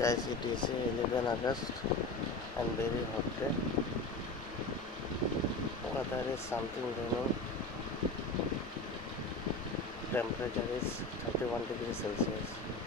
Guys, it is 11 August and very hot day. Weather is something raining. Temperature is 31 degrees Celsius.